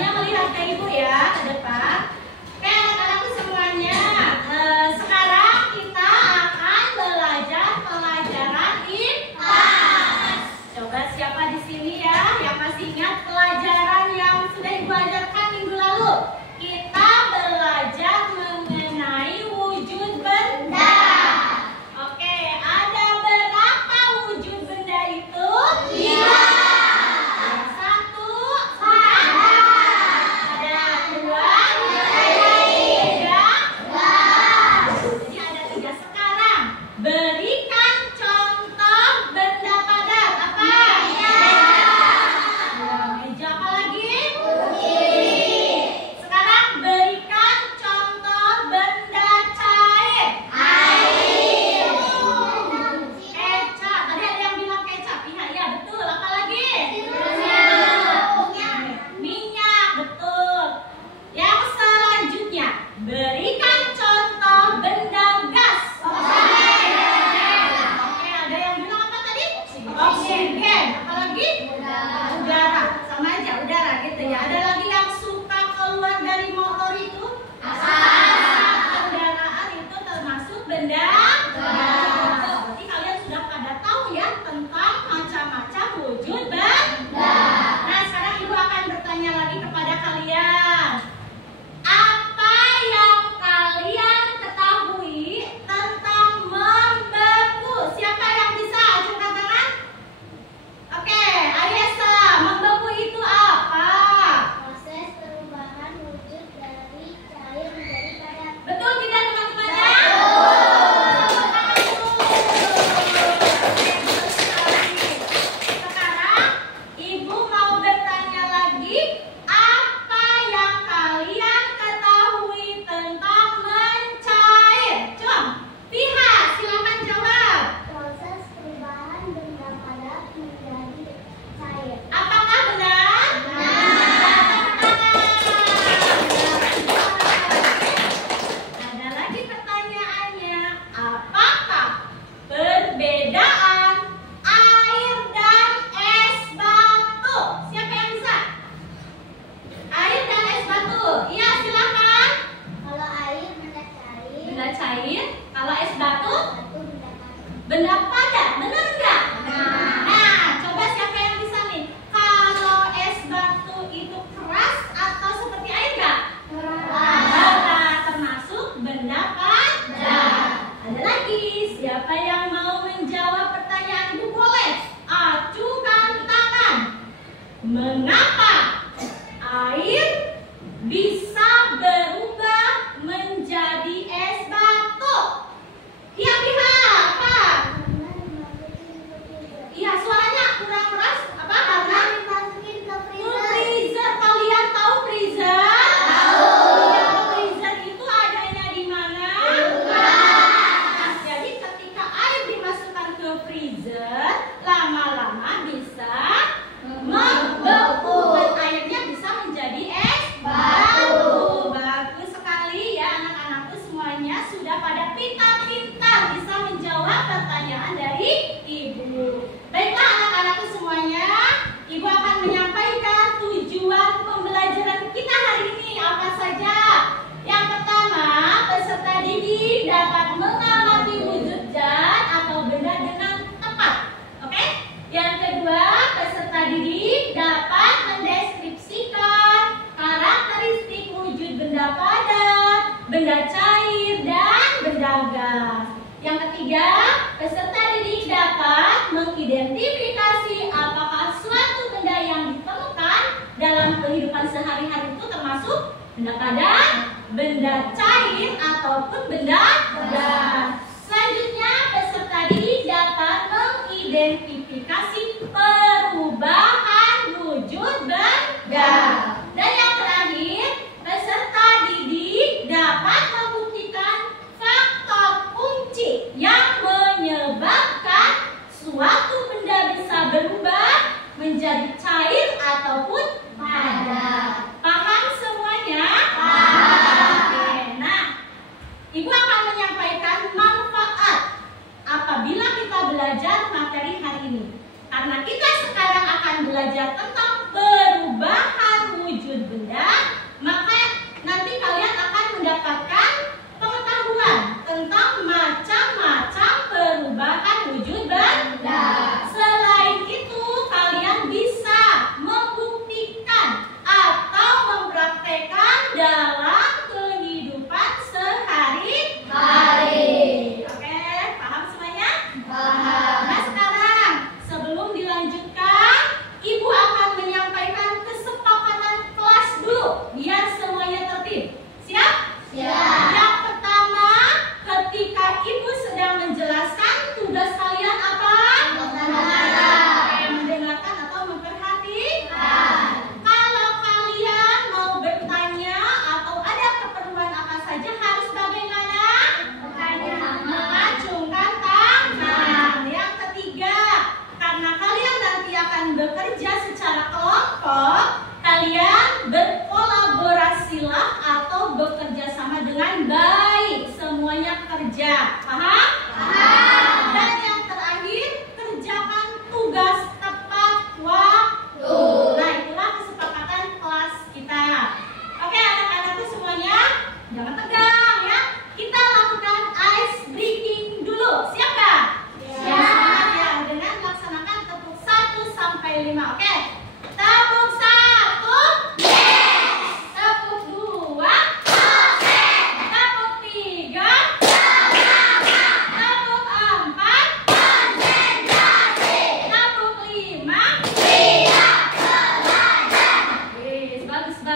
Semuanya melihat ke Ibu ya, ke depan. Oke, anak-anakku semuanya. Sekarang kita akan belajar pelajaran IPA. Coba siapa di sini ya yang masih ingat pelajaran yang sudah Ibu ajarkan minggu lalu? Kita belajar mengenai wujud benda. Oke, ada berapa wujud benda itu? 5. Mengapa air bisa berubah menjadi es batu? Pihak-pihak apa? Iya, suaranya kurang keras. Apa? Karena dimasukin ke freezer. Kalian tahu freezer? Tahu. Freezer itu adanya di mana? Nah, jadi ketika air dimasukkan ke freezer, lama-lama bisa membeku dan airnya bisa menjadi es batu. Bagus sekali ya anak-anakku semuanya, sudah pada pintar-pintar bisa menjawab pertanyaan dari Ibu. Baiklah anak-anakku semuanya, Ibu akan menyampaikan tujuan pembelajaran kita hari ini apa saja. Yang pertama, peserta didik dapat mengamati wujud zat atau benda dengan tepat. Oke? Yang kedua, peserta didik dapat mendeskripsikan karakteristik wujud benda padat, benda cair, dan benda gas. Yang ketiga, peserta didik dapat mengidentifikasi apakah suatu benda yang ditemukan dalam kehidupan sehari-hari itu termasuk benda padat, benda cair, ataupun benda gas. Selanjutnya, peserta didik dapat mengidentifikasi perubahan wujud benda. Dan yang terakhir, peserta didik dapat membuktikan faktor kunci yang menyebabkan suatu benda bisa berubah menjadi cair ataupun padat. Paham semuanya? Paham. Oke, nah, Ibu akan menyampaikan manfaat apabila kita belajar materi hari ini. Karena kita sekarang akan belajar tentang perubahan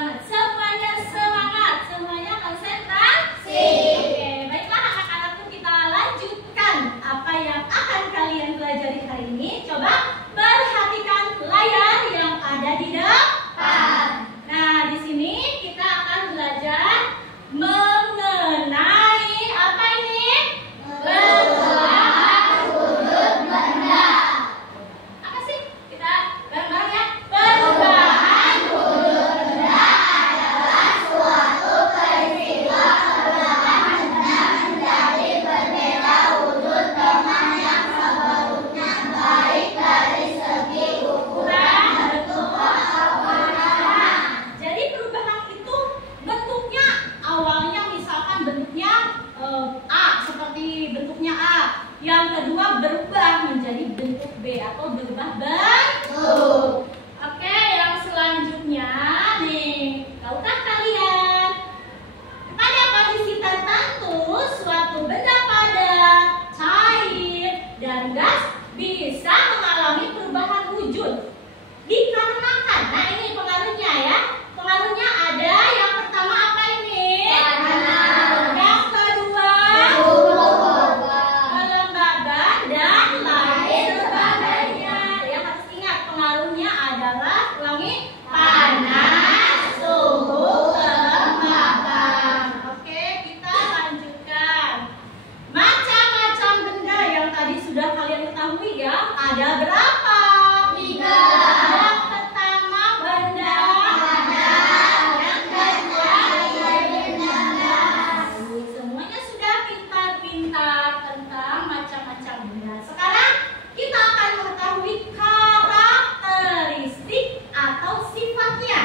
banget. Semuanya semangat, semuanya konsentrasi. Oke, baiklah anak-anakku, kita lanjutkan apa yang akan kalian pelajari hari ini. Coba perhatikan layar yang ada di depan. Nah, di sini kita akan belajar mengenai apa ini? Perubahan sudut benda. Apa sih? Kita bareng-bareng ya. Perubahan sudut benda adalah suatu peristiwa perubahan benda menjadi berbeda wujud dengan yang sebelumnya, baik dari segi ukuran, bentuk, atau warna. Jadi perubahan itu bentuknya awalnya misalkan bentuknya A, seperti bentuknya A. Yang kedua berubah menjadi bentuk B atau berubah bentuk. Oke, yang selanjutnya nih, tahukah kalian pada kondisi tertentu suatu benda padat, cair, dan gas bisa mengalami perubahan wujud dikarenakan, nah ini pengaruhnya ya. Pengaruhnya ada yang pertama apa ini? Yang kedua kelembaban dan lain sebagainya. Yang harus ingat pengaruhnya adalah ulangi panas, suhu, kelembaban. Oke, kita lanjutkan. Macam-macam benda yang tadi sudah kalian ketahui ya. Ada berapa? 3. Yang pertama benda padat, yang kedua benda gas. Semuanya sudah pintar-pintar tentang macam-macam benda. Sekarang kita akan mengetahui karakteristik atau sifatnya.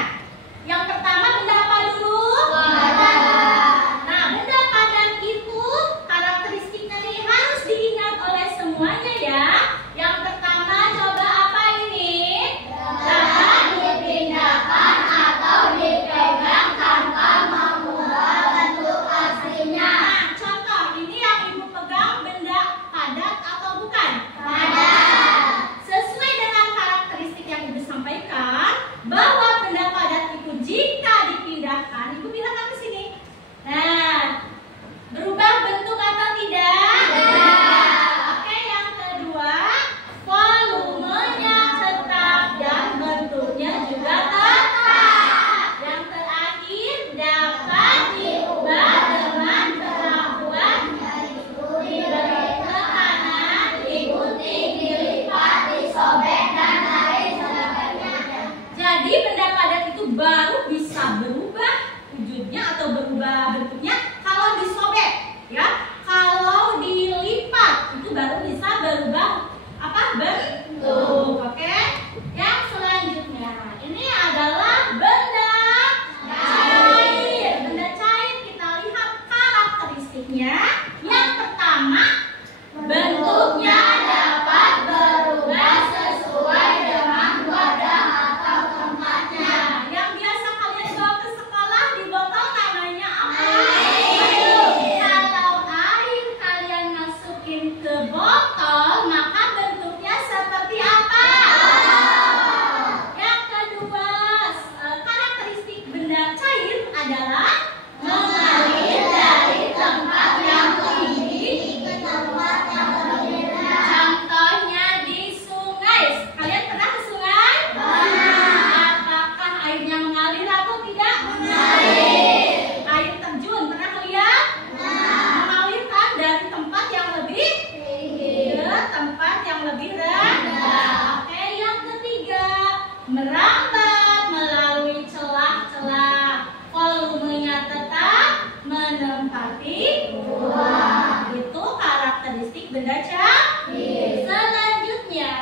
Yang pertama benda apa dulu? Padat. Nah, benda padat itu karakteristiknya nih harus diingat oleh semuanya ya. Yang pertama coba apa ini? Dapat dipindahkan atau dipegang tanpa mengubah bentuk aslinya. Nah, contoh ini yang ibu pegang benda padat atau bukan? Padat. Sesuai dengan karakteristik yang ibu sampaikan bahwa benda padat itu jika dipindahkan, ibu pindahkan ke sini. Nah, berubah bentuk atau tidak? Oke, yang kedua, volumenya tetap dan bentuknya juga tetap. Yang terakhir, dapat diubah dengan kemampuan diberi tekanan, digunting, dilipat, disobek, dan lain sebagainya. Jadi benda padat itu baru bisa berubah wujudnya atau berubah bentuknya kalau disobek, ya. Kalau dilipat itu baru bisa berubah apa? Bentuk. Oke. Yang selanjutnya ini adalah benda cair. Benda cair kita lihat karakteristiknya. Yang pertama, bentuknya dapat berubah sesuai dengan wadah atau tempatnya. Yang biasa kalian bawa ke sekolah di botol namanya apa? Kalau air kalian masukin ke botol, maka bentuknya seperti apa? Yang kedua, karakteristik benda cair adalah mengalir dari tempat yang tinggi ke tempat yang lebih rendah. Contohnya di sungai. Kalian pernah ke sungai? Pernah. Apakah airnya mengalir atau tidak? Mengalir. Air terjun pernah lihat? Mengalirkan dari tempat yang lebih tinggi ke tempat yang lebih rendah. Oke, yang ketiga, merambat melalui celah-celah. Volumenya tetap menempati ruang. Itu karakteristik benda cair. Selanjutnya,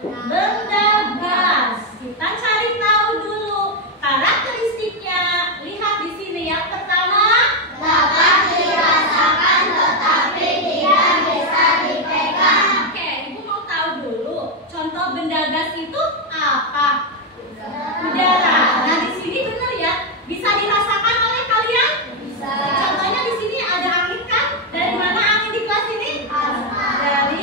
benda gas. Kita cari tahu dulu karakteristiknya. Lihat di sini yang pertama, dapat dirasakan tetapi tidak bisa dipegang. Oke, ibu mau tahu dulu contoh benda gas itu apa? Udara. Nah, di sini benar ya, bisa dirasakan oleh kalian? Bisa. Contohnya di sini ada angin kan? Dari mana angin di kelas ini? Dari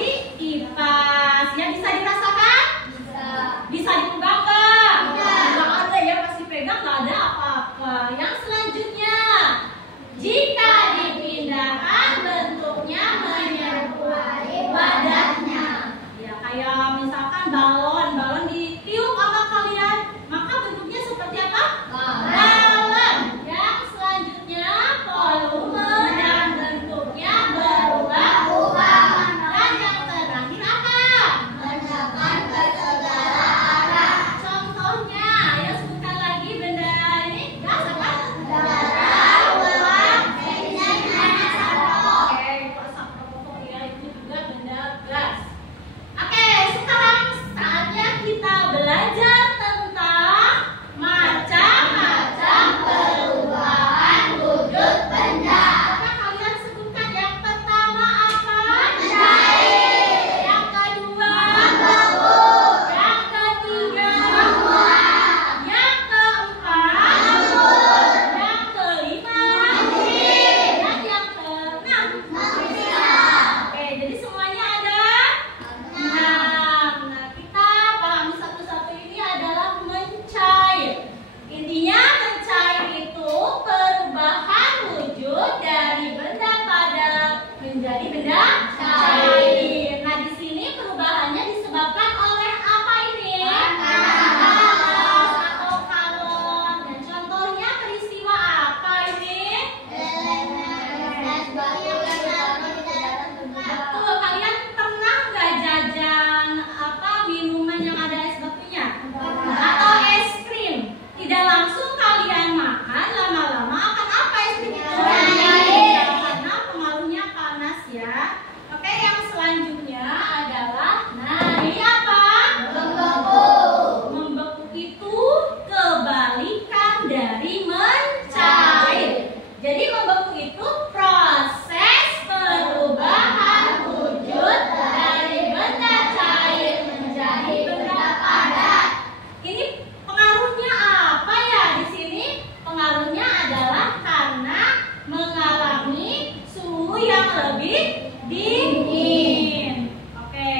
Dingin. Oke,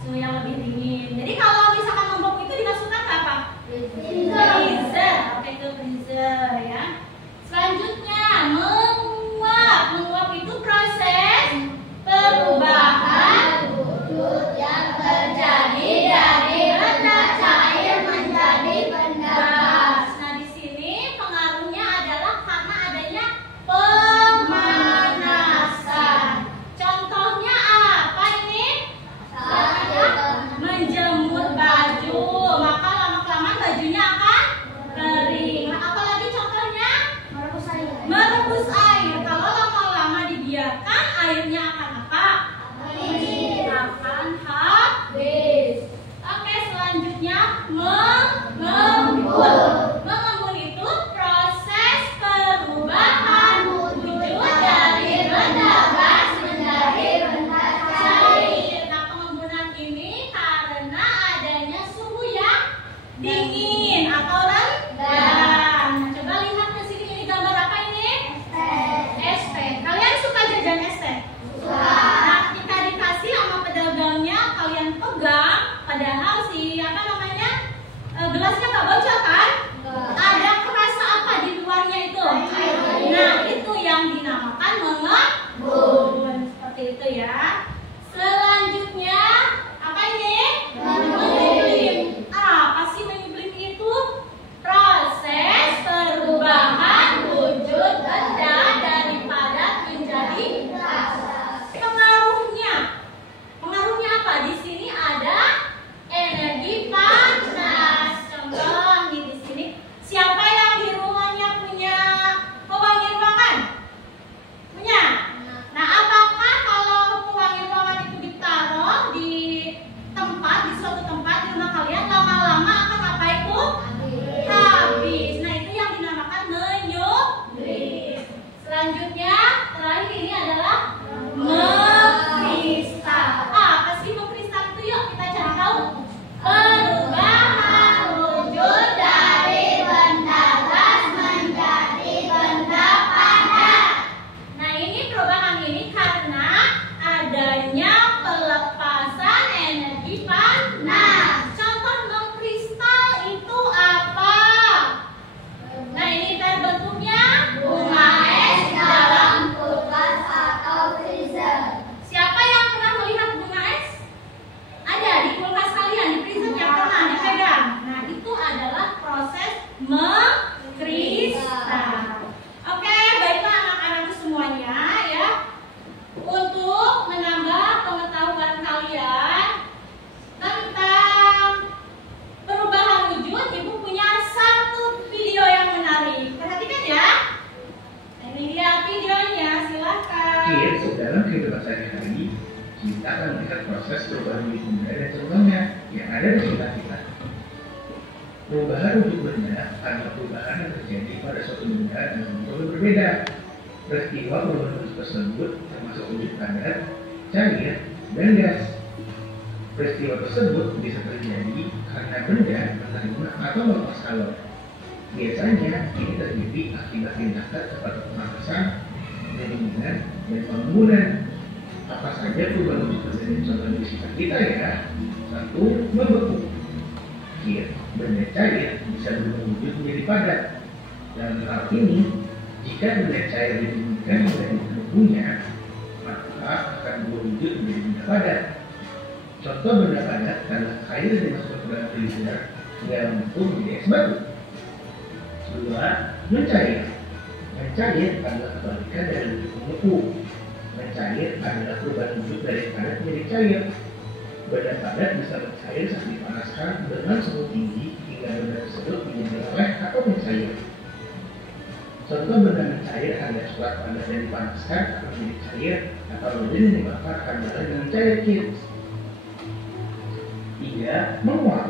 suhu yang lebih dingin. Jadi kalau misalkan membok itu dimasukkan ke apa? Freezer. Oke, ke freezer ya. Selanjutnya menguap. Menguap itu proses perubahan wujud yang terjadi dari benda cair menjadi benda gas. Nah, di sini pengaruhnya adalah karena adanya pemanasan. Contohnya apa ini? Menjemur baju, maka lama-kelamaan bajunya akan kering. Nah, apalagi contohnya? Merebus air. Kalau lama-lama dibiarkan, airnya akan apa? Akan habis. Oke, selanjutnya mengembun. Mengembun itu proses perubahan wujud dari benda gas menjadi benda cair. Nah, pengembunan ini karena adanya suhu yang dingin atau rendah. Nah, coba lihat ke sini, ini gambar apa ini? Es teh. Kalian suka jajan es teh? Nah, ketika dikasih sama pedagangnya, kalian pegang, padahal gelasnya nggak bocor kan? Ada kerasa apa di luarnya itu? Nah, itu yang dinamakan mengembun. Seperti itu ya. Selanjutnya, apa ini? Menyublim. Apa sih menyublim itu? Proses perubahan wujud benda dari padat menjadi pengaruhnya. Pengaruhnya apa? Di sini ada energi panas. Contoh nih di sini, siapa yang di rumahnya punya pewangi ruangan? Punya? Nah, apakah kalau pewangi ruangan itu ditaruh di tempat, di suatu tempat di rumah kalian, lama-lama akan apa itu? Habis. Nah, itu yang dinamakan menyublim. Selanjutnya, terakhir ini adalah mengkristal. Apa sih mengkristal itu? Yuk kita cari tahu. Perubahan wujud dari benda gas menjadi benda padat. Nah, ini perubahan ini karena adanya pelepasan energi panas. Contoh mengkristal itu apa? Nah, ini terbentuknya bunga es dalam kulkas atau freezer. Siapa yang pernah melihat bunga es? Ada di kulkas kalian, di freezer yang pernah dipegang. Nah, itu adalah proses mengkristal. Oke, baiklah anak-anakku semuanya ya. Untuk menambah pengetahuan kalian tentang perubahan wujud, Ibu punya satu video yang menarik. Perhatikan ya. Ini dia videonya, silakan. Dalam kehidupan sehari-hari, kita akan melihat proses perubahan wujud benda dan contohnya yang ada di sekitar kita. Perubahan wujud benda adalah perubahan yang terjadi pada suatu benda dengan bentuk yang berbeda. Peristiwa perubahan wujud tersebut termasuk wujud padat, cair, dan gas. Peristiwa tersebut bisa terjadi karena benda menerima atau melepas kalor. Biasanya ini terjadi akibat tindakan seperti pemanasan, pendinginan, dan pengembunan. Apa saja perubahan wujud terjadi contoh di sekitar kita ya? 1. Membeku. Benda cair bisa berubah wujud menjadi padat. Dalam hal ini, jika benda cair didinginkan menjadi membekunya, maka akan berwujud menjadi benda padat. Contoh benda padat adalah air yang dimasukkan ke dalam freezer hingga membentuk menjadi es batu. 2. Mencair. Mencair adalah kebalikan dari wujud membeku. Mencair adalah perubahan wujud dari padat menjadi cair. Benda padat bisa mencair saat dipanaskan dengan suhu tinggi hingga benda tersebut menjadi meleleh atau mencair. Contoh benda mencair adalah surat padat yang dipanaskan akan menjadi cair atau lilin yang dibakar akan menjadi dengan cair. 3. Menguap.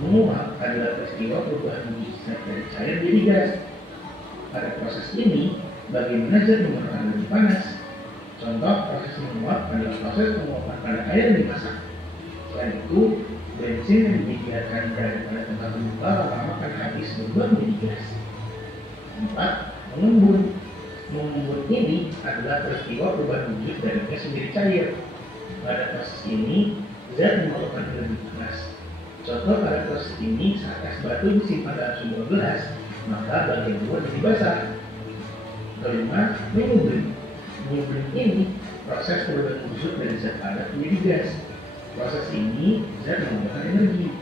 Menguap adalah peristiwa perubahan wujud dari cair menjadi gas. Pada proses ini, bagaimana zat menggunakan lebih panas? Contoh proses menguap adalah proses penguapan pada air yang dimasak. Selain itu, bensin yang dibiarkan berada pada tempat terbuka lama-lama akan habis berubah menjadi gas. 4. Mengembun. Mengembun ini adalah peristiwa perubahan wujud dari gas menjadi cair. Pada proses ini, zat mengeluarkan energi panas. Contoh pada proses ini, saat es batu disimpan dalam sumber gelas, maka bagian luar jadi basah. Kelima, mengembun. Mengembun ini proses perubahan wujud dari zat padat menjadi gas. Proses ini zat mengeluarkan energi.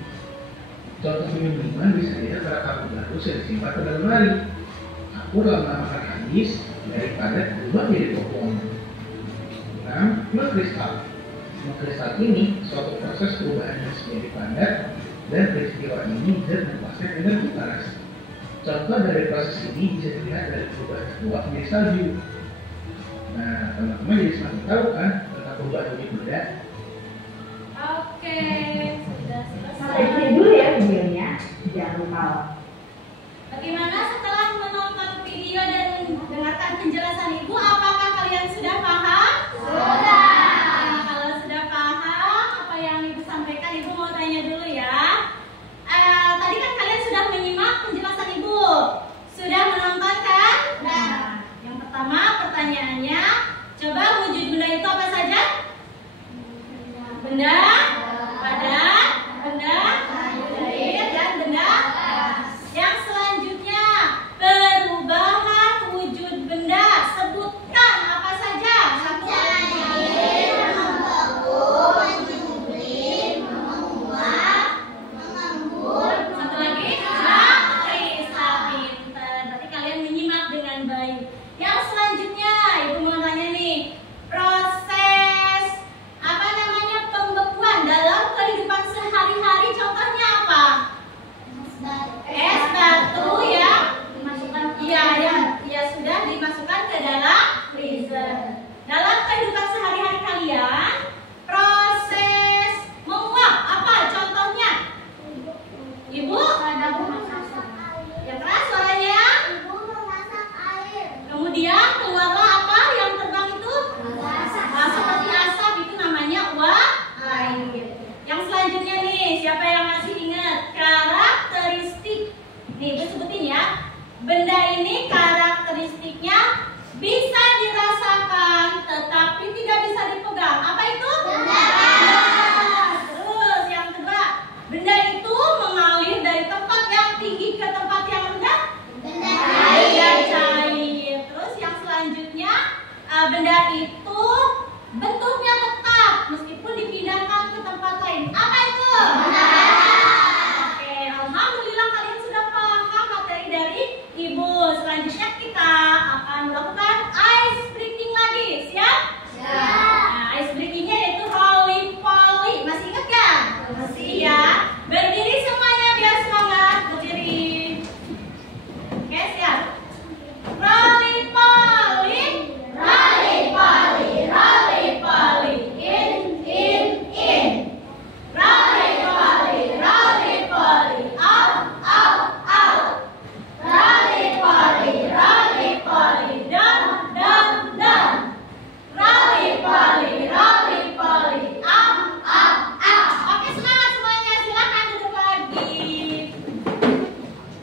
Contoh minuman bisa dilihat pada kartu bagus yang disimpan pada lemari. Aku lama-lama akan habis dari padat berubah menjadi kopong. 6. Mengkristal. Mengkristal ini suatu proses perubahan gas menjadi padat dan peristiwa ini zat melepaskan energi panas. Contoh dari proses ini bisa dilihat dari perubahan uap menjadi salju. Nah, teman-teman jadi semakin tahu kan tentang perubahan wujud benda. Oke, sudah Sampai selesai. sini dulu ya videonya. Jangan lupa. Bagaimana setelah menonton video dan mendengarkan penjelasan Ibu, apakah kalian sudah paham? Sudah. Nah, kalau sudah paham apa yang Ibu sampaikan, Ibu mau tanya dulu ya. Tadi kan kalian sudah menyimak penjelasan Ibu, sudah menonton kan? Nah, yang pertama pertanyaannya, coba wujud benda itu apa saja? Benda padat, benda cair, dan benda gas. Yang selanjutnya, perubahan wujud benda. Sebutkan apa saja? Satu. Satu lagi. Kristal pinter. Berarti kalian menyimak dengan baik. Yang selanjutnya, Ibu mau tanya nih, proses apa namanya pembekuan dalam kehidupan sehari-hari, contohnya apa? Es batu ya, ya sudah dimasukkan ke dalam freezer. Dalam kehidupan sehari-hari kalian, proses menguap apa contohnya? Ibu, yang keras suaranya. Kemudian keluarlah apa yang terbang itu? Seperti asap, itu namanya uap air. Yang selanjutnya nih, siapa yang masih ingat karakteristik? Nih, Ibu sebutin ya. Benda ini karakteristiknya bisa dirasakan, tetapi tidak bisa dipegang. Apa itu? Terus yang kedua, benda itu mengalir dari tempat yang tinggi ke tempat yang rendah. Benda cair. Terus yang selanjutnya, benda itu bentuknya tetap meskipun dipindahkan ke tempat lain. Apa itu? Oke, alhamdulillah kalian sudah paham materi dari Ibu. Selanjutnya kita akan melakukan ice breaking lagi. Siap? Nah, ice breakingnya yaitu roly-poly. Masih ingat kan? Masih ya. Berdiri semuanya biar semangat. Berdiri. Oke, siap. Roly-poly. Roly-poly. Roly-poly. In. Roly-poly. Roly-poly. Out. Roly-poly. Roly-poly. Down. Roly-poly. Roly-poly. Up. Oke, semangat semuanya. Silakan duduk lagi.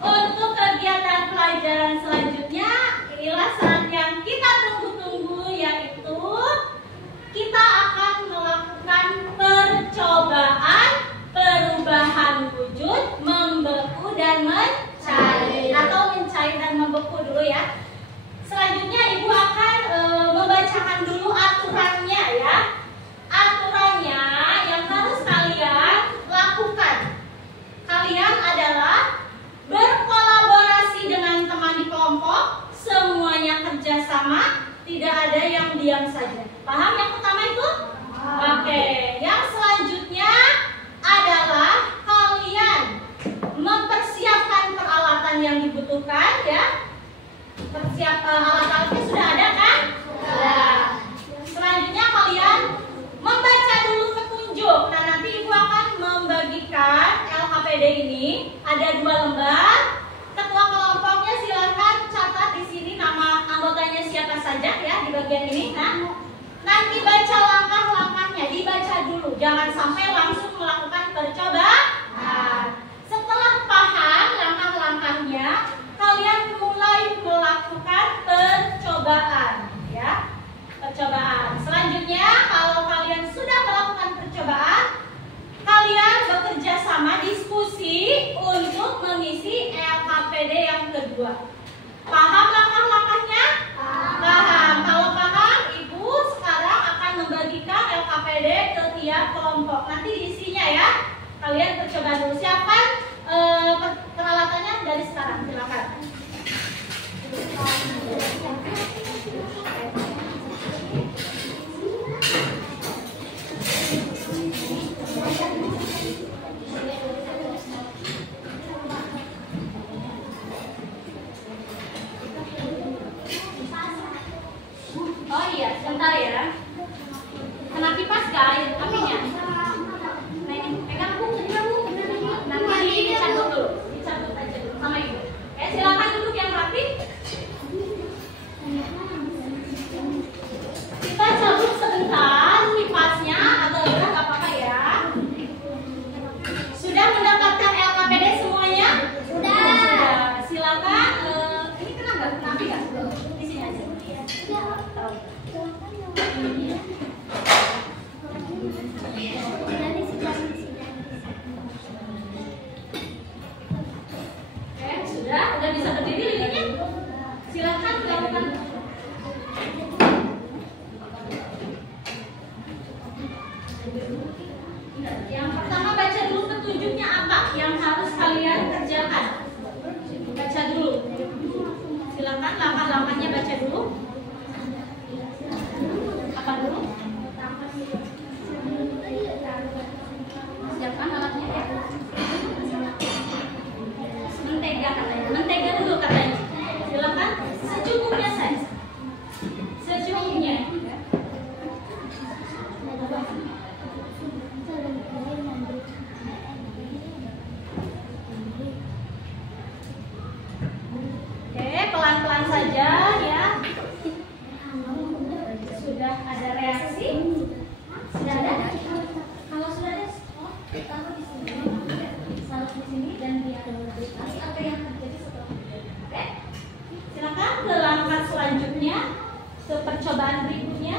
Untuk kegiatan pelajaran selanjutnya, inilah saat yang kita tunggu-tunggu, yaitu kita akan melakukan percobaan perubahan wujud membeku dan mencair, atau mencair dan membeku dulu ya. Selanjutnya Ibu akan membacakan dulu aturannya ya. Aturannya yang harus kalian lakukan. Kalian adalah berkolaborasi dengan teman di kelompok, semuanya kerjasama, tidak ada yang diam saja. Paham yang pertama itu? Oke. Yang selanjutnya adalah kalian mempersiapkan peralatan yang dibutuhkan ya. Alat-alatnya sudah ada kan? Sudah. Selanjutnya kalian membaca dulu petunjuk. Nah, nanti Ibu akan membagikan LKPD ini ada 2 lembar. Ketua kelompoknya silakan catat di sini nama anggotanya siapa saja ya di bagian ini. Nah, nanti baca langkah-langkahnya, dibaca dulu. Jangan sampai langsung melakukan percobaan. Setelah paham langkah-langkahnya, kalian mulai melakukan percobaan. kalian percobaan dulu. Siapkan peralatannya dari sekarang. Silakan. Oh iya, sebentar ya. Kena kipas gak apinya? Pegang Bu, nanti dicabut dulu. Dicabut aja dulu sama Ibu. Silakan duduk yang rapi. Kita cabut sebentar kipasnya atau enggak apa-apa ya. Sudah mendapatkan LKPD semuanya? Sudah. Silakan. Ini kena nggak? Kena api nggak? Di sini aja. Sudah bisa berdiri lilinnya? Silakan dilakukan. Yang pertama baca dulu petunjuknya apa yang harus kalian kerjakan. Baca dulu. Silakan langkah-langkahnya baca dulu. Apa dulu? Siapkan alatnya ya. Mentega katanya. Mentega dulu katanya. Silakan secukupnya saja. Secukupnya. Oke, pelan-pelan saja ya. Sudah ada reaksi? Sudah ada? Kalau sudah ada, taruh di sini. Taruh di sini dan dia nanti apa yang terjadi setelah itu. Oke? Silakan ke langkah selanjutnya, ke percobaan berikutnya.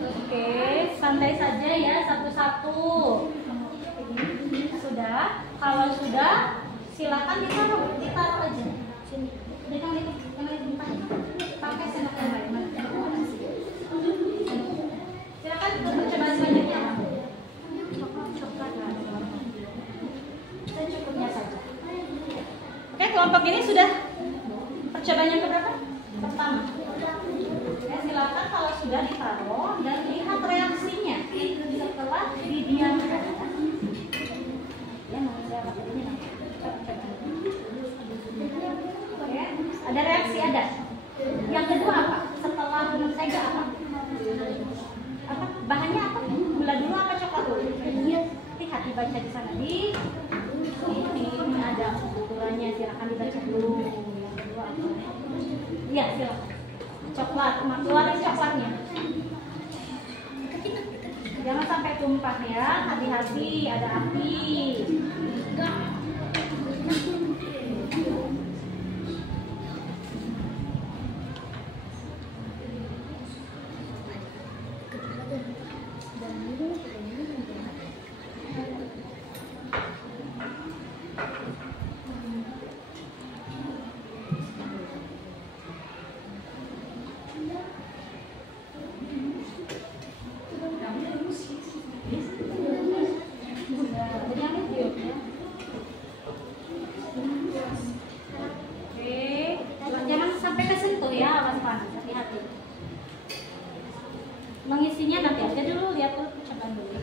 Oke, santai saja ya, satu-satu. Sudah, kalau sudah, silakan ditaruh aja. Sini, jangan pakai sendok yang lain. Silakan percobaan selanjutnya. Secukupnya saja. Oke, kelompok ini sudah percobaan yang keberapa? Pertama. Ya, silakan kalau sudah ditaruh dan lihat reaksinya setelah didiamkan. Ya, mau saya pakai ini nanti. Oke, ada reaksi ada. Yang kedua apa? Setelah mentega apa? Apa? Bahannya apa? Gula dulu apa coklat dulu? Lihat dibaca di sana di ini ada ukurannya. Silakan dibaca dulu. Yang kedua apa? Iya, silakan. Coklat, keluarin coklatnya. Jangan sampai tumpah ya, hati-hati ada api. Mengisinya nanti aja dulu, lihat dulu, coba dulu.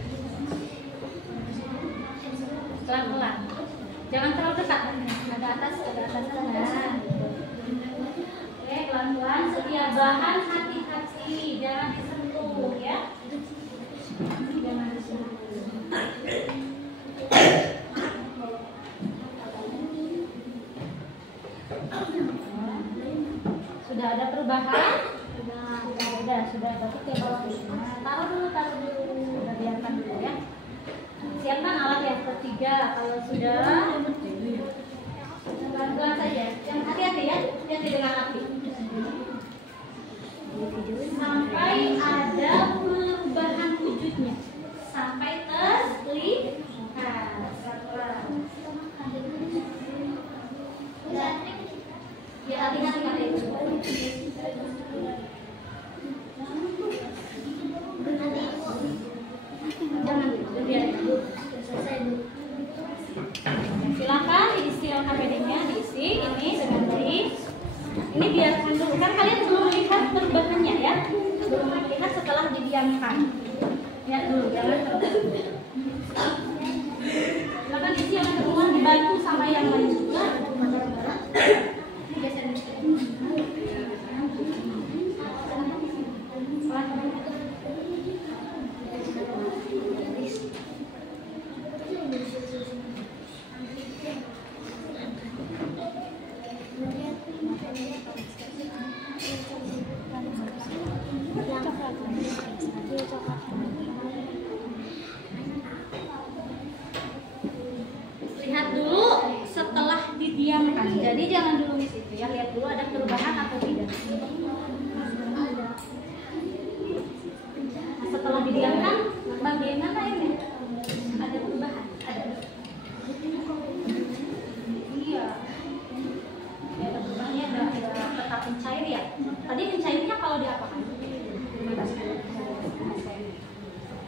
Pelan-pelan. Jangan terlalu dekat. Ada atas. Nah. Oke, pelan-pelan. Setiap bahan hati-hati, jangan disentuh ya. Jangan disentuh. Sudah ada perubahan? Sudah bagus ya bawah. Nah, taruh dulu, udah biarkan dulu ya. Siapkan alat yang ketiga. Kalau sudah, pelan-pelan saja. Yang hati-hati ya, hati-hati dengan api. Sampai ada perubahan wujudnya, sampai terlihat. didiamkan. Lihat dulu, jangan terus. Silakan diisi yang kedua, dibantu sama yang lain juga. Lihat dulu setelah didiamkan. Jadi jangan dulu di situ ya. Lihat dulu ada perubahan atau tidak. Setelah didiamkan, bagian mana ini? Ada perubahan. Ada. Iya. Ada perubahannya. Ada tetap mencair ya. Tadi mencairnya kalau diapakan?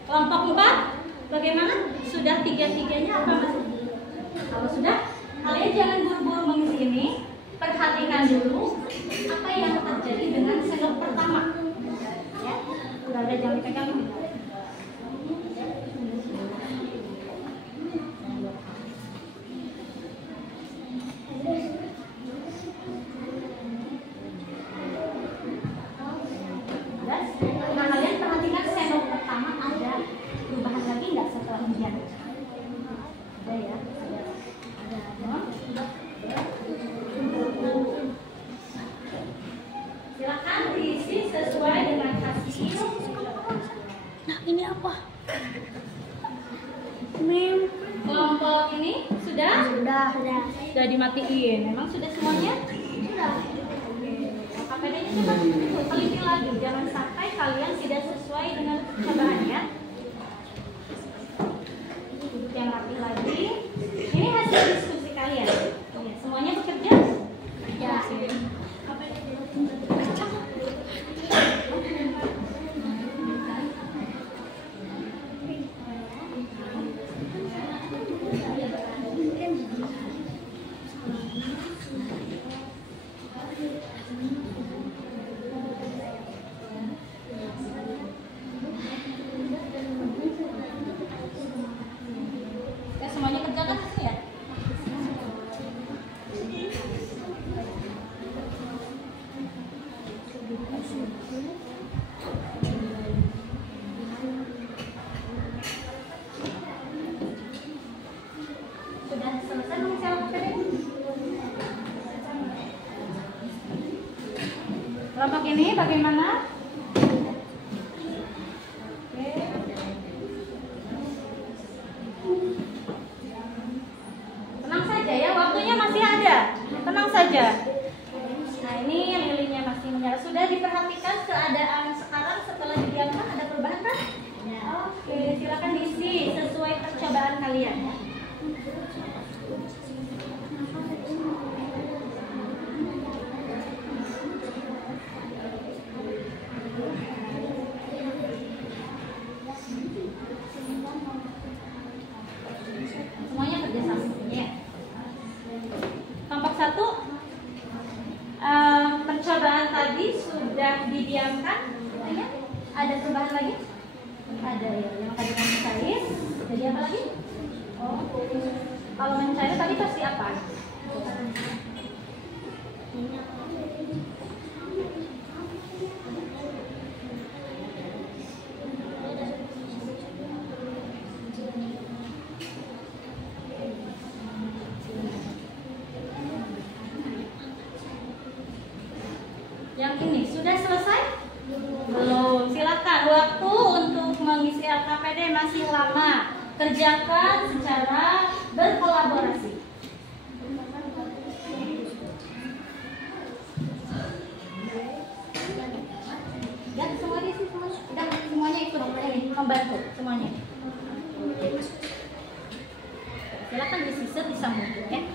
Kelompok 4, bagaimana? Sudah tiga-tiganya apa masih? Kalau sudah, kalian jangan buru-buru mengisi ini. Perhatikan dulu apa yang terjadi dengan sendok pertama. Ya, udah ada, jangan dipegang. Nah, kalian perhatikan sendok pertama ada perubahan lagi nggak setelah ujian? Ada ya, ada. Silakan diisi sesuai dengan hasil. Nah, ini apa? Kelompok ini sudah dimatiin. Memang sudah semuanya? Sudah. KPD-nya coba teliti lagi. Jangan sampai kalian tidak sesuai dengan percobaannya. Duduk yang rapi lagi. Ini hasil diskusi kalian. Ya, semuanya bekerja? Ya. Semuanya kerjakan hasil ya? Sudah selesai mengisi KPD? Kelompok ini bagaimana? Tenang saja ya, waktunya masih ada. Tenang saja. Nah, ini lilinnya masih menyala. Sudah diperhatikan keadaan sekarang setelah didiamkan ada perubahan kan? Ya. Oke, silakan diisi sesuai percobaan kalian ya. Semuanya kerjasama ya. Kelompok 1, percobaan tadi sudah didiamkan. Ya? Ada perubahan lagi? Ada ya. Yang tadi mencair, jadi apa lagi? Oh, kalau mencair tadi pasti apa? Yang ini sudah selesai? Belum. Silakan, waktu untuk mengisi LKPD masih lama. Kerjakan secara berkolaborasi. Ya, semuanya sih semuanya. Udah, semuanya ikut ini membantu semuanya. Silakan disisir disambung ya.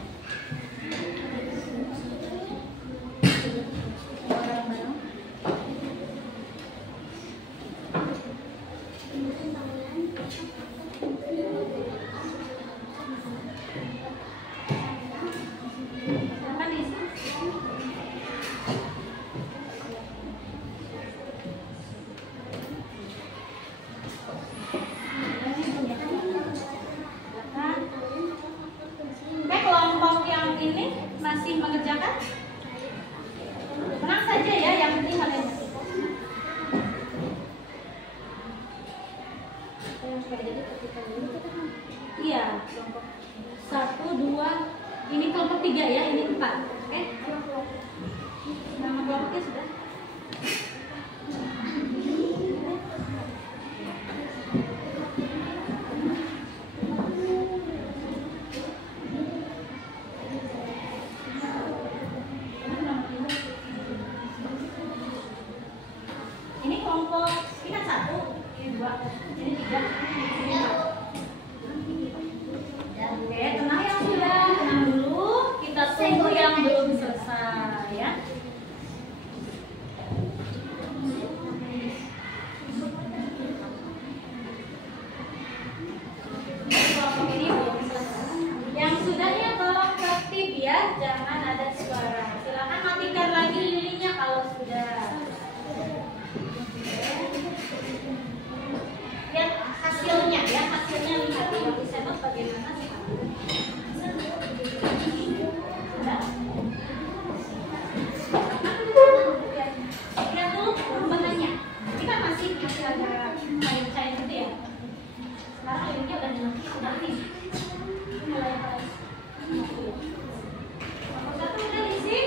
3 ya, ini 4. Oke? Nama kelompoknya sudah. Ini kelompok, ini kan 1, ini 2, ini 3, ini 4. Oke, tenang yang sudah, tenang dulu. Kita tunggu yang belum selesai ya. Kelompok ini belum selesai. Yang sudahnya tolong tertib ya, jangan ada suara. Silakan matikan lagi lilinnya kalau sudah. Lihat hasilnya ya, hasilnya lihat di Wisenot bagaimana sih. Lihat dulu perkembangannya. Ini kan masih ada cair-cair gitu ya. Sekarang lilinnya udah dimati, udah aktif. Mulai kelompok 1 udah diisi.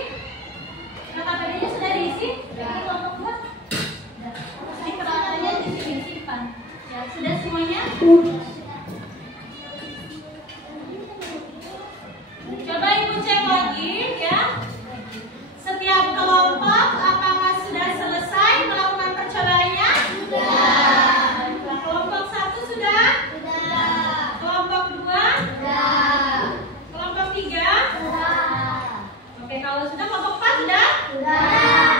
KKPD-nya sudah diisi. Ini kelompok 2. Ini KKPD-nya disimpan. Ya, sudah semuanya? Coba Ibu cek lagi ya. Setiap kelompok apakah sudah selesai melakukan percobaannya? Sudah. Kelompok 1 sudah? Sudah. Kelompok 2? Sudah. Kelompok 3? Sudah. Oke, kalau sudah kelompok 4 sudah? Sudah.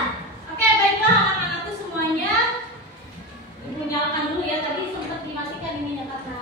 Oke, baiklah anak-anakku semuanya. Ibu nyalakan dulu ya, tadi sempat dimatikan ininya karena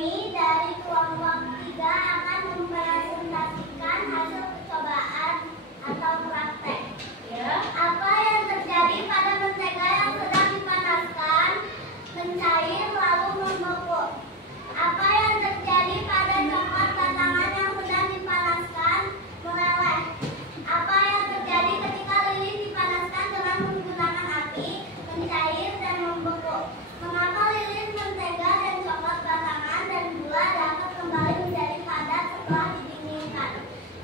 Kami dari kelompok 3 akan mempresentasikan hasil percobaan atau praktek. Ya. Apa yang terjadi pada mentega yang sedang dipanaskan mencair lalu membeku? Apa yang terjadi pada coklat batangan yang sedang dipanaskan meleleh? Apa yang terjadi ketika lilin dipanaskan dengan menggunakan api, mencair dan membeku? Mengapa lilin, mentega, dan coklat batangan dan gula dapat kembali menjadi padat setelah didinginkan?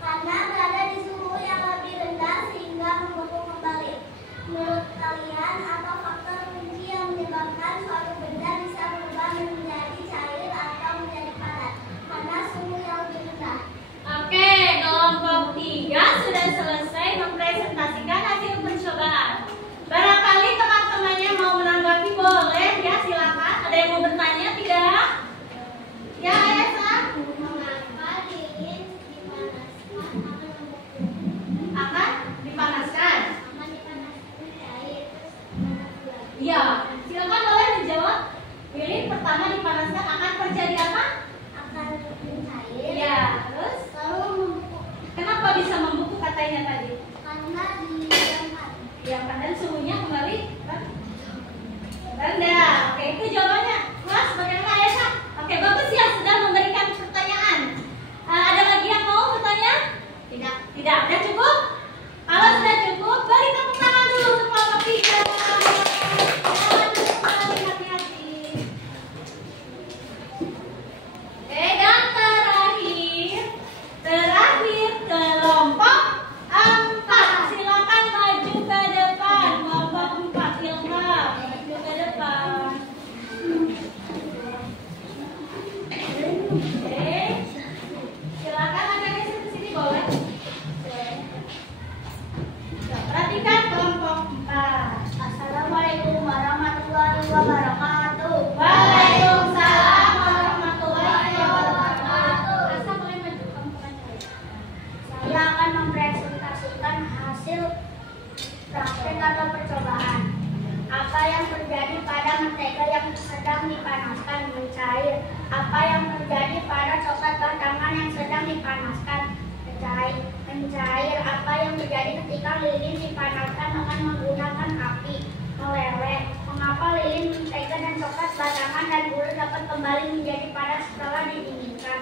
Karena berada di suhu yang lebih rendah sehingga membeku kembali. Menurut kalian, apa faktor kunci yang menyebabkan suatu benda bisa berubah menjadi cair atau menjadi padat? Karena suhu yang lebih rendah. Oke, kelompok 3 sudah selesai mempresentasikan hasil percobaan. Barangkali teman-temannya mau menanggapi, boleh ya, silakan. Ada yang mau bertanya, tidak? Ya, Ayasa? Mengapa lilin dipanaskan Akan dipanaskan? cair? Iya, silakan boleh menjawab. Lilin pertama dipanaskan akan terjadi apa? Akan mencair. Iya, terus? Lalu membeku. Kenapa bisa membeku katanya tadi? Karena didiamkan. Ya, dan suhunya kembali rendah. Oke, itu jawabannya. Kelas, bagaimana Ayasa? Oke, bagus ya, sudah memberikan pertanyaan. Ada lagi yang mau bertanya? Tidak. Tidak, sudah cukup? Kalau sudah cukup, beri tepuk tangan dulu untuk kelompok 3. Hati-hati. Oke, dan terakhir kelompok 4. Silakan maju ke depan. Kelompok 4, Ilma, maju ke depan. Oke, silakan agak geser ke sini, boleh? Ya, perhatikan kelompok 4. Assalamualaikum warahmatullahi wabarakatuh. Waalaikumsalam warahmatullahi wabarakatuh. Asa boleh maju, kamu bukan saya. Saya akan mempresentasikan hasil praktek atau percobaan. Apa yang terjadi pada mentega yang sedang dipanaskan mencair? Apa yang terjadi pada coklat batangan yang sedang dipanaskan mencair? Apa yang terjadi ketika lilin dipanaskan dengan menggunakan api meleleh? Mengapa lilin, mentega, dan coklat batangan dan gula dapat kembali menjadi padat setelah didinginkan?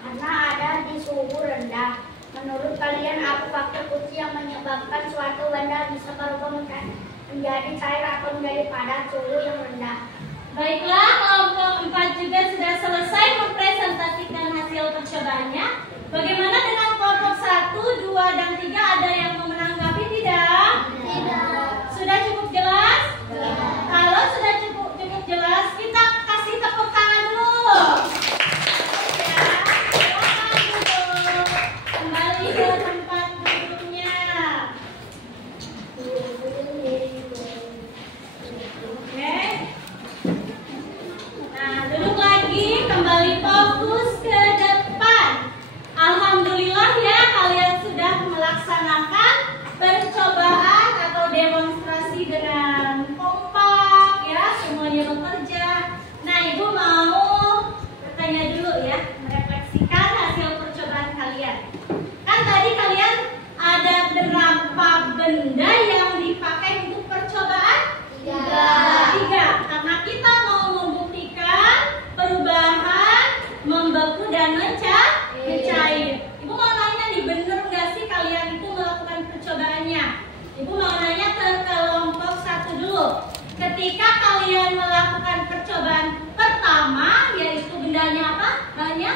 Karena ada di suhu rendah. Menurut kalian, apa faktor kunci yang menyebabkan suatu benda bisa berubah menjadi cair atau menjadi padat suhu yang rendah? Baiklah, kelompok 4 juga sudah selesai mempresentasikan hasil percobaannya. Bagaimana dengan kelompok 1, 2, dan 3? Ada yang mau menanggapi, tidak? Tidak. Sudah cukup jelas? Tidak. Kalau sudah cukup jelas, kita kasih tepuk tangan dulu. Ya, silakan duduk. Kembali ke tempat duduknya. Oke. Nah, duduk lagi, kembali fokus ke depan. Alhamdulillah ya, kalian sudah melaksanakan percobaan atau demonstrasi dengan kompak ya, semuanya bekerja. Nah, Ibu mau bertanya dulu ya, merefleksikan hasil percobaan kalian. Kan tadi kalian ada berapa benda yang dipakai untuk percobaan? 3. Karena kita mau membuktikan perubahan membeku dan mencair. Ibu mau nanya nih, bener nggak sih kalian itu melakukan percobaannya? Ibu mau nanya ke kelompok 1 dulu. Ketika kalian melakukan percobaan pertama, yaitu bendanya apa? Namanya?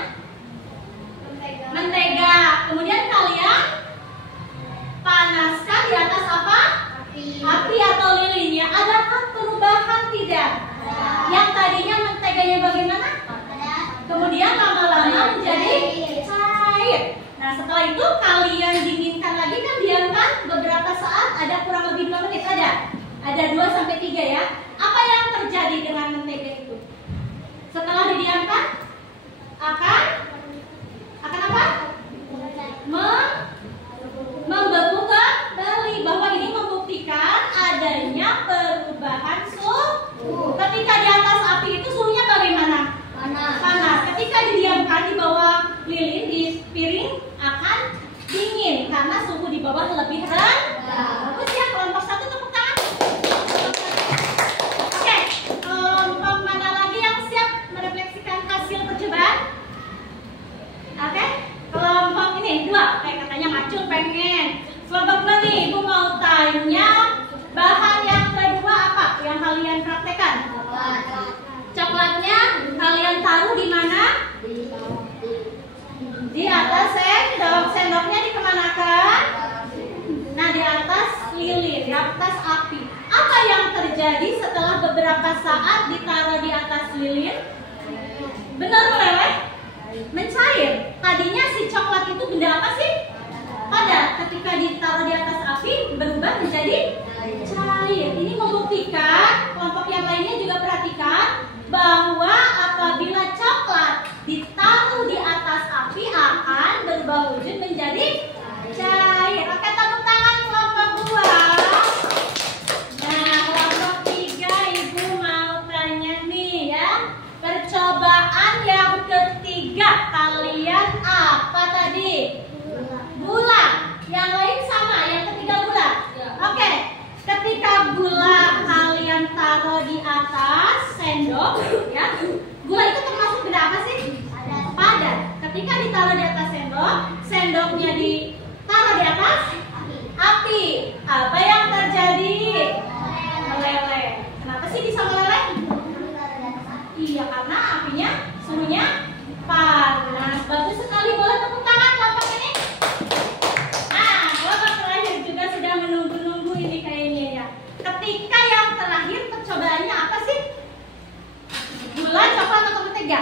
Mentega. Kemudian kalian panaskan di atas apa? Api atau lilinnya. Adakah perubahan tidak? Yang tadinya menteganya bagaimana? Kemudian lama-lama menjadi cair. Nah, setelah itu kalian dinginkan lagi, kan diamkan beberapa saat, ada kurang lebih 2 menit, ada 2 sampai 3 ya. Apa yang terjadi dengan mentega? terjadi setelah beberapa saat ditaruh di atas lilin? Benar meleleh? Mencair. Tadinya si coklat itu benda apa sih? Padat. Ketika ditaruh di atas api berubah menjadi cair. Ini membuktikan, kelompok yang lainnya juga perhatikan bahwa apabila coklat ditaruh di atas api akan berubah wujud menjadi cair. Oke, tepuk tangan kelompok 2. Nah, kelompok 3 Ibu mau tanya nih ya. Percobaan yang ketiga kalian apa tadi? Gula. Yang lain sama, yang ketiga gula. Oke, ketika gula kalian taruh di atas sendok, ya. Gula itu termasuk benda apa sih? Padat. Ketika ditaruh di atas sendok, sendoknya ditaruh di atas api. Apa yang terjadi? Meleleh. Kenapa sih bisa meleleh? Iya, karena apinya suhunya panas. Bagus sekali, boleh tepuk tangan kelompok ini. Nah, kelompok terakhir juga sudah menunggu-nunggu ini kayaknya ya. Ketika yang terakhir percobaannya apa sih? Gula, coklat atau mentega?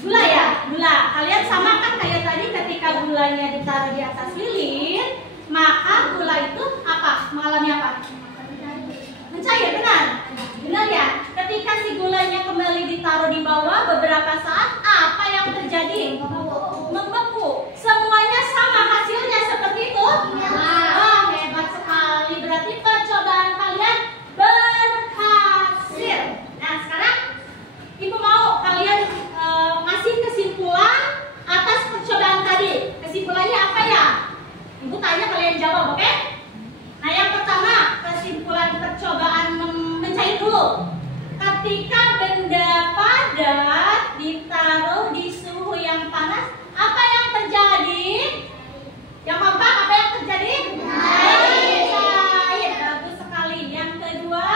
Gula ya, gula. Kalian sama kan kayak tadi ketika gulanya ditaruh di atas lilin, maka gula itu apa? Mengalami apa? Mencair, benar? Benar ya? Ketika si gulanya kembali ditaruh di bawah beberapa saat, apa yang terjadi? Membeku. Semuanya sama hasilnya seperti itu? Wah, hebat sekali. Berarti percobaan kalian berhasil. Nah, sekarang Ibu mau kalian ngasih kesimpulan atas percobaan tadi. Kesimpulannya apa ya? Ibu tanya kalian jawab, oke? Nah, yang pertama, kesimpulan percobaan mencair dulu. Ketika benda padat ditaruh di suhu yang panas, apa yang terjadi? Yang kompak, apa yang terjadi? Cair. Bagus sekali. Yang kedua,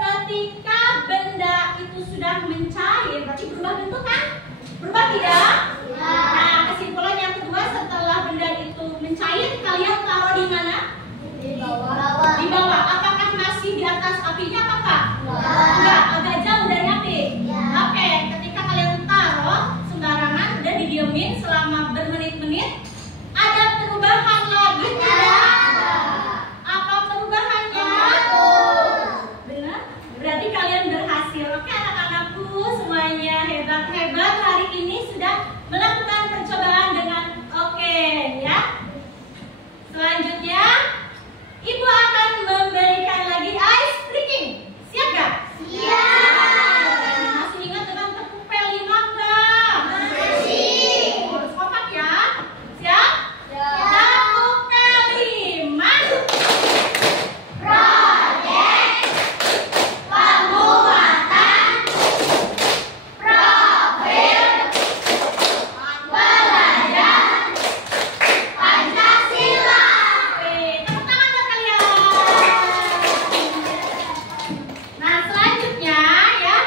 ketika benda itu sudah mencair, berarti berubah bentuk kan? Berubah tidak? Nah, kesimpulan yang kedua, setelah benda itu mencair, kalian taruh di mana? Di bawah. Apakah masih di atas apinya apakah? Enggak, agak jauh dari api. Oke, ketika kalian taruh sembarangan, udah didiemin selama bermenit-menit, ada perubahan lagi tidak? Apa perubahannya? Benar? Berarti kalian berhasil. Oke, anak-anakku semuanya hebat-hebat hari ini sudah melakukan percobaan dengan oke ya. Selanjutnya Ibu akan memberikan lagi ice breaking. Siap gak? Siap. Masih ingat dengan tepung P5 gak? Masih. Harus kompak ya. Siap? Siap. Tepung P5. Project penguatan profil belajar Pancasila. Tepuk tangan buat kalian. Nah, selanjutnya ya,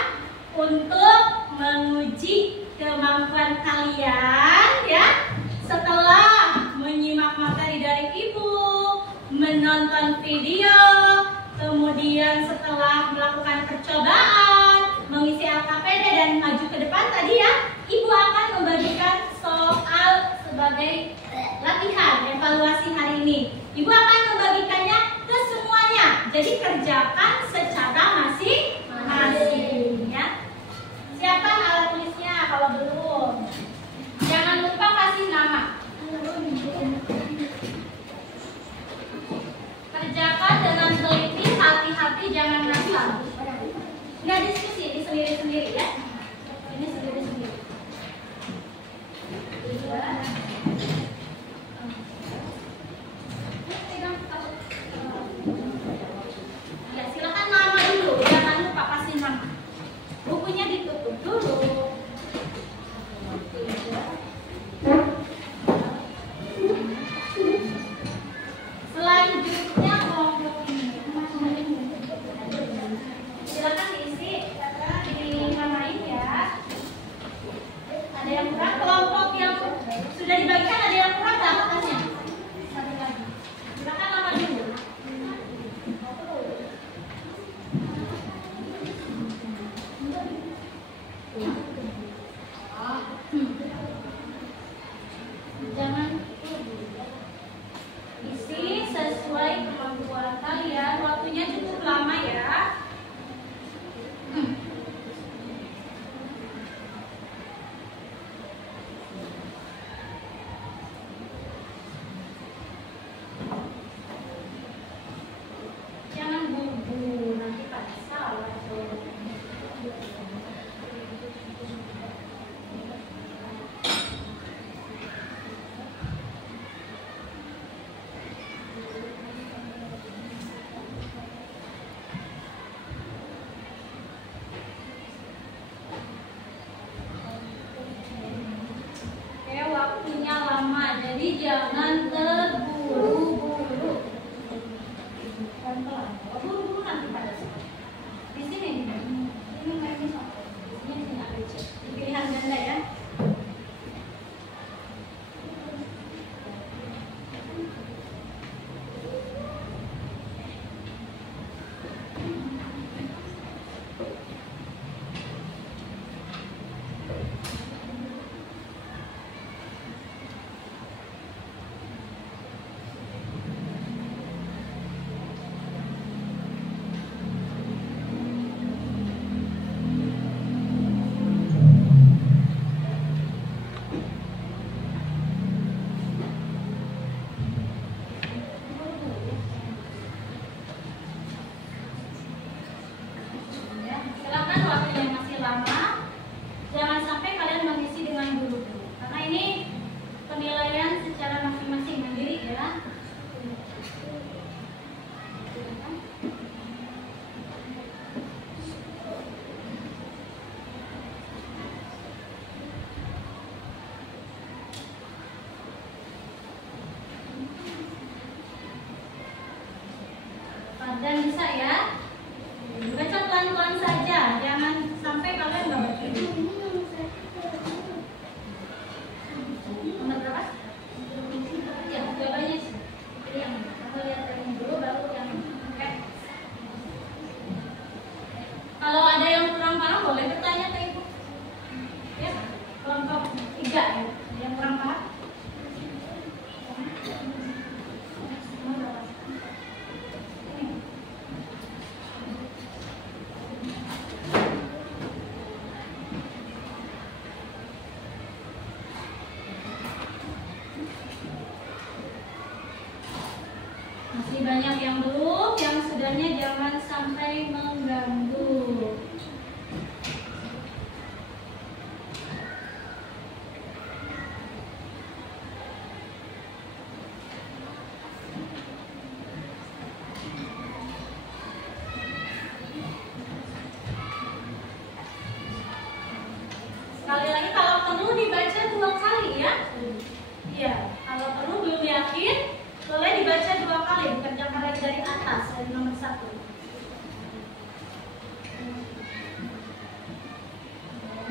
untuk menguji kemampuan kalian ya, setelah menyimak materi dari Ibu, menonton video, kemudian setelah melakukan percobaan, mengisi LKPD dan maju ke depan tadi ya, Ibu akan membagikan soal sebagai latihan evaluasi hari ini. Ibu akan membagikannya ke semuanya. Jadi kerjakan secara masing-masing ya. Siapkan alat tulisnya kalau belum. Jangan lupa kasih nama. Kerjakan dengan teliti, hati-hati, jangan ngasal. Nggak diskusi, ini sendiri-sendiri ya. Ini sendiri-sendiri. Ya, silakan nama dulu, jangan lupa kasih nama. Bukunya ditutup dulu. jadi jangan terburu-buru. Pelan-pelan. Kalau buru-buru nanti pada di sini nih. Ini mereka sama. Ini nggak lucu. Pilihan ganda ya. Silakan waktu yang masih lama, jangan sampai kalian mengisi dengan buru-buru, karena ini penilaian secara masing-masing mandiri ya. Dan bisa ya. Baca pelan-pelan saja, jangan sampai kalian nggak baca. Nomor berapa? Ya, jawabannya sih. Yang kamu lihat yang dulu, baru yang oke. Kalau ada yang kurang paham, boleh bertanya ke ibu. Ya, kelompok 3 ya, yang kurang paham. Masih banyak yang belum, yang sudahnya jangan sampai mengganggu. Sekali lagi, kalau perlu dibaca 2 kali ya. Iya, kalau perlu belum yakin, boleh dibaca 2 kali, dikerjakan lagi dari atas, dari nomor 1.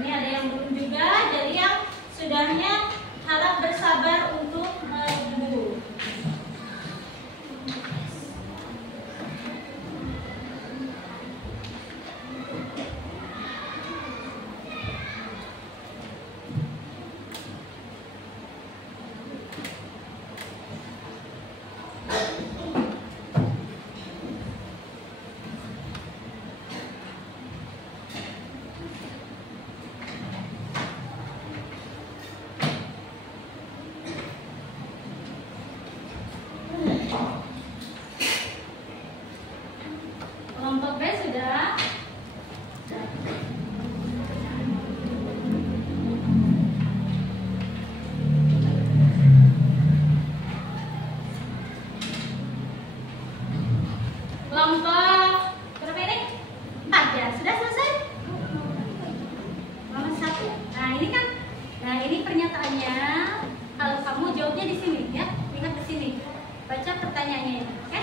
Ini ada yang belum juga, jadi yang sudahnya harap bersabar untuk menunggu. Kelompok B sudah. Kelompok berapa ini? 4 ya, sudah selesai? Nomor 1. Nah ini kan, nah ini pernyataannya. Kalau kamu jawabnya di sini ya, lihat di sini. Baca pertanyaannya ini, oke?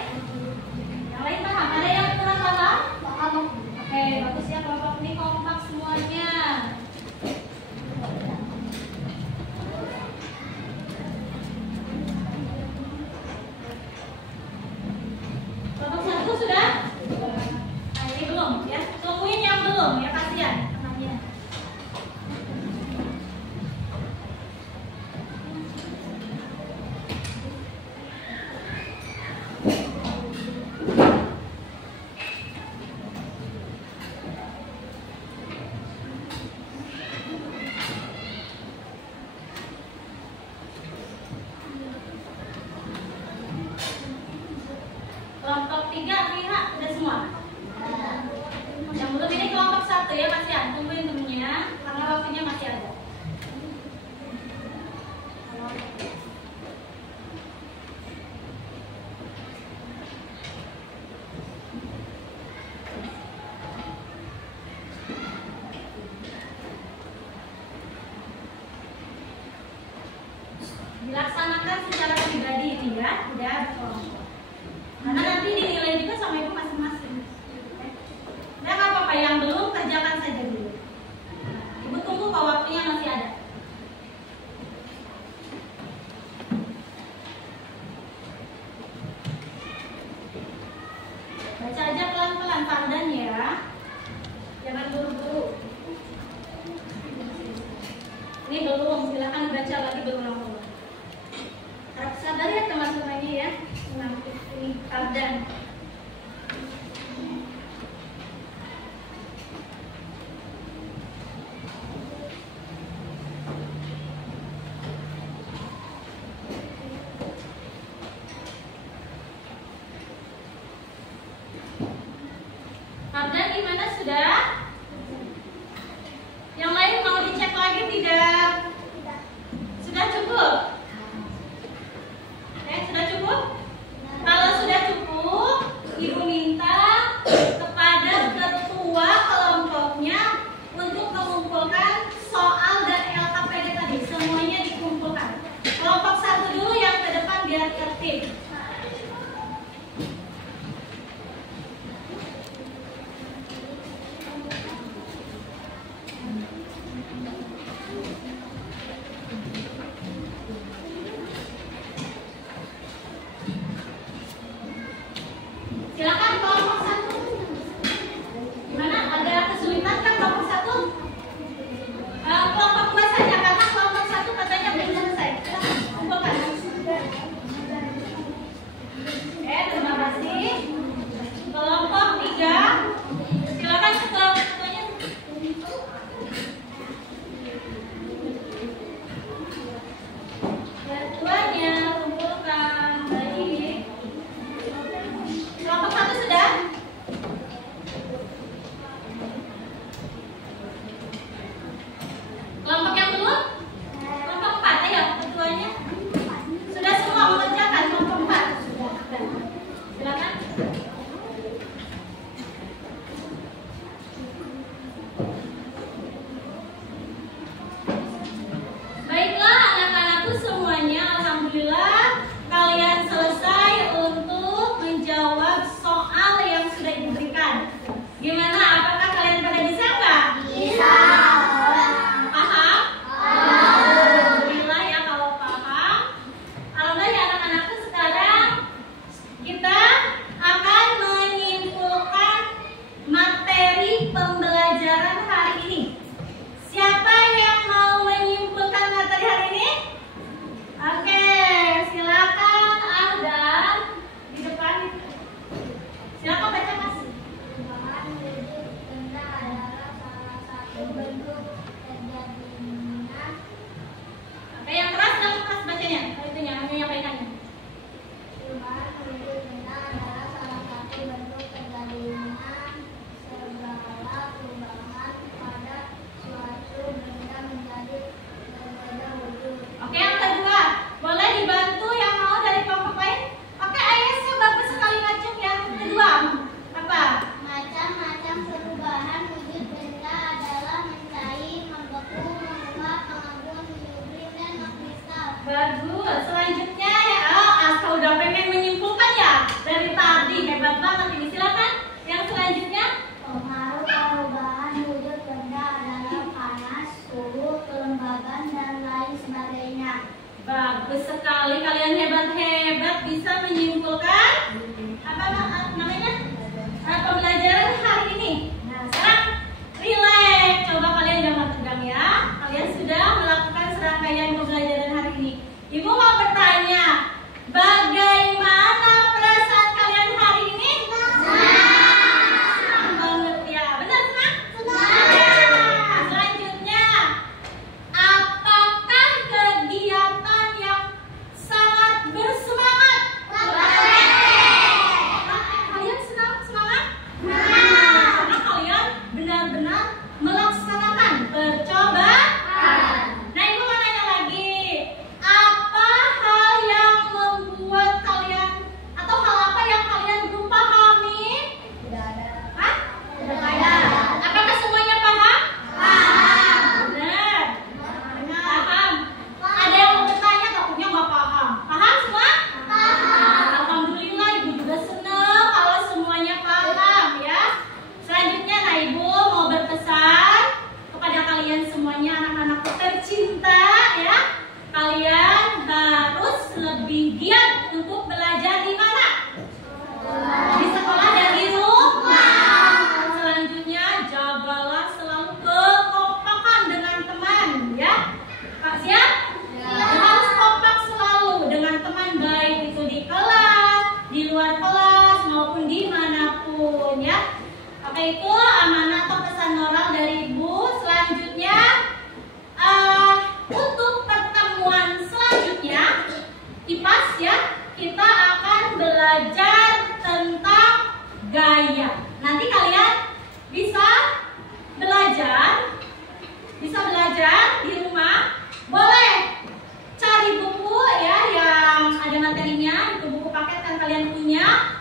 Yang lain paham? Ada yang kurang paham? Paham. Oke, bagus ya, kelompok ini kompak semuanya. Kelompok 1 sudah? Nah ini belum ya, tungguin yang belum ya, kasihan namanya. dilaksanakan secara pribadi ini ya, tidak ada kelompok. Karena nanti dinilai juga sama ibu masing-masing. Nah, nggak apa-apa, yang belum kerjakan saja dulu. Nah, ibu tunggu kalau waktunya masih ada. Baca aja pelan-pelan pandan ya, jangan buru-buru. Ini belum, silakan baca lagi berulang-ulang. Harap sadar ya teman-temannya ya. Nah, ini pandan. Pandan gimana sudah? Yang lain mau dicek lagi tidak? Sudah cukup? Sudah cukup? Kalau sudah cukup, ibu minta kepada ketua kelompoknya untuk mengumpulkan soal dan LKPD tadi. Semuanya dikumpulkan. Kelompok satu dulu yang ke depan biar tertib. Silakan kelompok satu. Gimana? Ada kesulitan kan kelompok satu? Kelompok dua saja karena kelompok satu katanya belum selesai. Silakan kumpulkan. Terima kasih. Kelompok tiga. Silakan ketuanya. Ketuanya kumpulkan. Baik. Kelompok satu sudah? Kelompok yang belum? Kelompok 4, ayo ketuanya. Sudah semua mengerjakan kelompok 4? Sudah. Silakan. Baiklah anak-anakku semuanya, alhamdulillah kalian selesai untuk menjawab soal yang sudah diberikan. Gimana? Apakah kalian pada bisa nggak? Bisa. Paham? Alhamdulillah ya kalau paham. Alhamdulillah ya anak-anakku, sekarang kita akan menyimpulkan materi pembelajaran hari ini. Siapa yang mau menyimpulkan materi hari ini? Oke, silakan Ahdan di depan. Silakan baca Mas. Perubahan wujud benda adalah salah satu bentuk terjadinya. Oke, yang keras dan keras bacanya. Itunya, menyampaikannya. Perubahan wujud benda adalah salah satu bentuk terjadinya segala perubahan pada suatu benda menjadi berbeda wujud. Oke, yang kedua, boleh dibantu yang mau dari kelompok lain? Oke, ayesnya bagus sekali ngacung. Yang kedua, apa? Macam-macam perubahan wujud benda adalah mencair, membeku, menguap, mengembun, menyublim, dan mengkristal. Bagus. Selanjutnya ya, asal udah pengen menyimpulkan ya dari tadi, hebat banget ini. Silakan. Yang selanjutnya. Pengaruh perubahan wujud benda adalah panas, suhu, kelembaban, dan lain sebagainya. Bagus sekali, kalian hebat-hebat bisa menyimpulkan apa namanya pembelajaran hari ini. Nah, sekarang relax, coba kalian jangan tegang ya. Kalian sudah melakukan serangkaian pembelajaran hari ini. Ibu mau bertanya, bagaimana perasaan kalian hari ini? Senang banget ya, benar senang? Senang. Selanjutnya, apakah kegiatan yang sangat bersemangat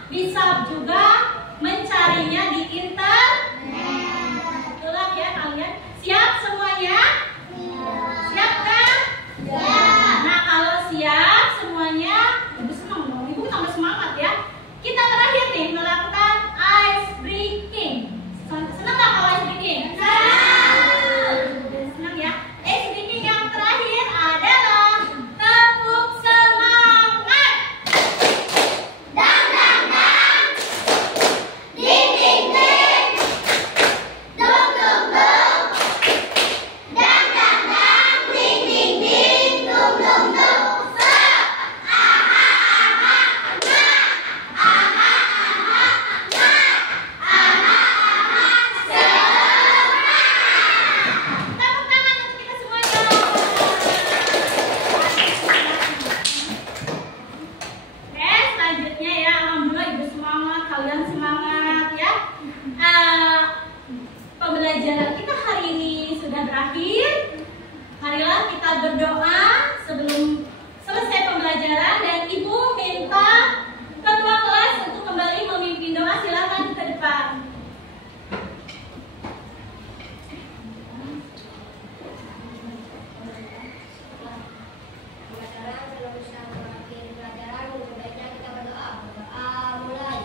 bisa juga mencarinya di internet. Itulah ya kalian. Siap semuanya? Siap kan? Nah kalau siap semuanya, ibu senang dong. Ibu tambah semangat ya. Kita terakhir nih melakukan ice breaking. Senang nggak kalau ice breaking? Senang ya. Ice breaking yang terakhir adalah tepuk semangat. Dang dang dang, ding ding ding, dung dung dung, dang dang dang, ding ding ding, dung dung dung. Tepuk tangan untuk kita semuanya. Oke, selanjutnya ya, alhamdulillah ibu semangat, kalian semangat ya. Pembelajaran kita hari ini sudah berakhir. Marilah kita berdoa sebelum selesai pembelajaran dan ibu minta ketua kelas untuk kembali memimpin doa. Silakan ke depan. Pembelajaran sebelum kita mengakhiri pelajaran, sebaiknya kita berdoa. Mulai.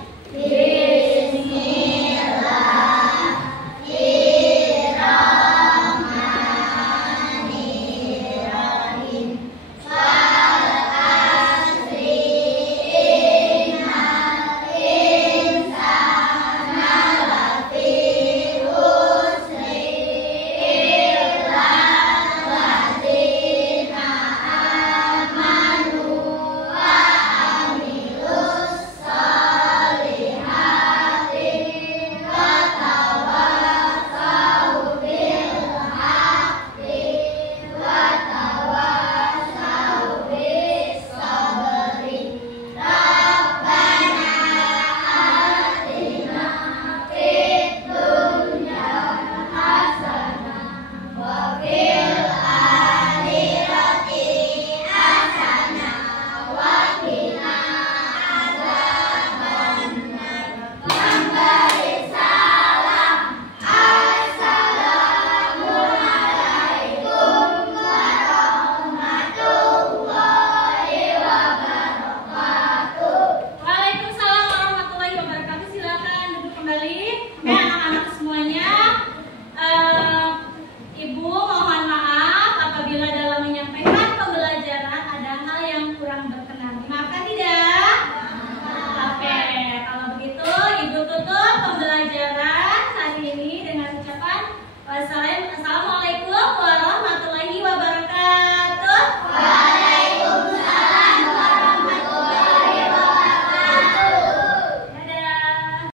Waalaikumsalam warahmatullahi wabarakatuh. Silakan duduk kembali. Anak-anak semuanya, ibu mohon maaf apabila dalam menyampaikan pembelajaran ada hal yang kurang berkenan. Dimaafkan tidak? Oke, kalau begitu ibu tutup pembelajaran hari ini dengan ucapan wassalamualaikum